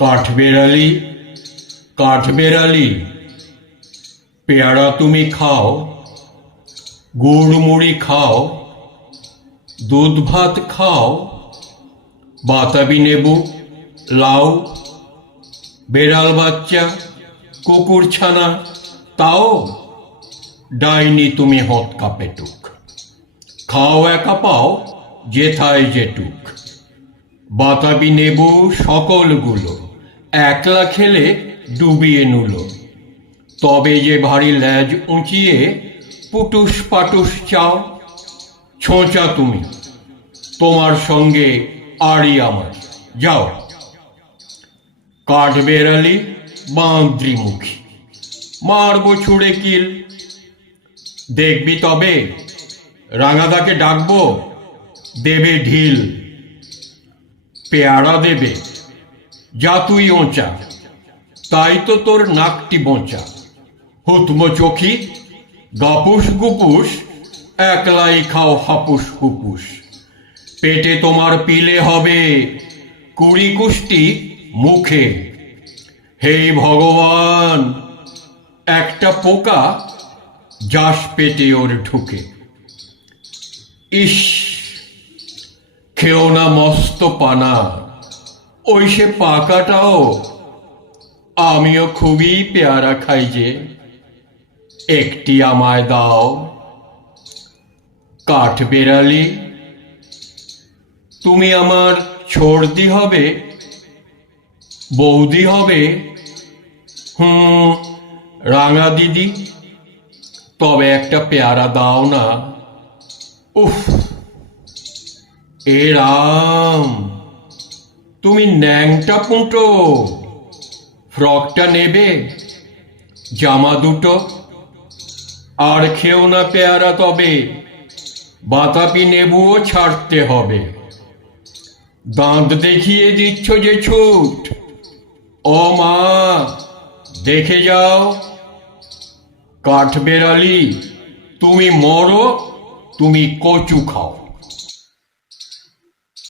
কাঠবেড়ালি কাঠবেড়ালি। পেয়ারা তুমি খাও গুড় মুড়ি খাও দুধ ভাত খাও, বাতাবি নেবু, লাউ, বেড়াল বাচ্চা কুকুর ছানা তাও ডাইনি তুমি হৎকা পেটুক খাও একা পাও, যেথায় যেটুক। বাতাবি নেবু সকলগুলো। একলা খেলে ডুবিয়ে নুলো। তবে যে ভারী ল্যাজ উঁচিয়ে পুটুস পাটুস চাও, ছোঁচা তুমি। তোমার সঙ্গে আড়ি আমার। যাও। কাঠ বেড়ালি বাঁদ্রিমুখী। মারব ছুড়ে কিল। দেখবি তবে রাঙাদাকে ডাকবো, দেবে ঢিল। পেয়ারা দেবে। যা তুই ওঁচা, তাই তো তোর নাকটি বোঁচা হুতম চোখি, গাপুস গুপুস, একলাই খাও হাপুস হুপুস পেটে তোমার পিলে হবে কুড়ি কুষ্টি মুখে। হে ভগবান, একটা পোকা যাস পেটে ওর ঢুকে। ইস, খেও না মস্ত পানা। ওই সে পাকাটাও। আমিও খুবই পেয়ারা খাই যে। একটি আমায় দাও। কাঠ বেড়ালি। তুমি আমার ছর্দি হবে, বৌদি হবে, হুম, রাঙা দিদি। তবে একটা পেয়ারা দাও না। উফ, এ রাম। তুমি ন্যাংটা পুঁটো। ফ্রকটা নেবে, জামা দুটো। আর খেও না পেয়ারা তবে বাতাপি নেবুও ছাড়তে হবে। দাঁত দেখিয়ে দিচ্ছ যে ছুট। ও মা, দেখে যাও। কাঠ কাঠবেড়ালি, তুমি মরো, তুমি কচু খাও।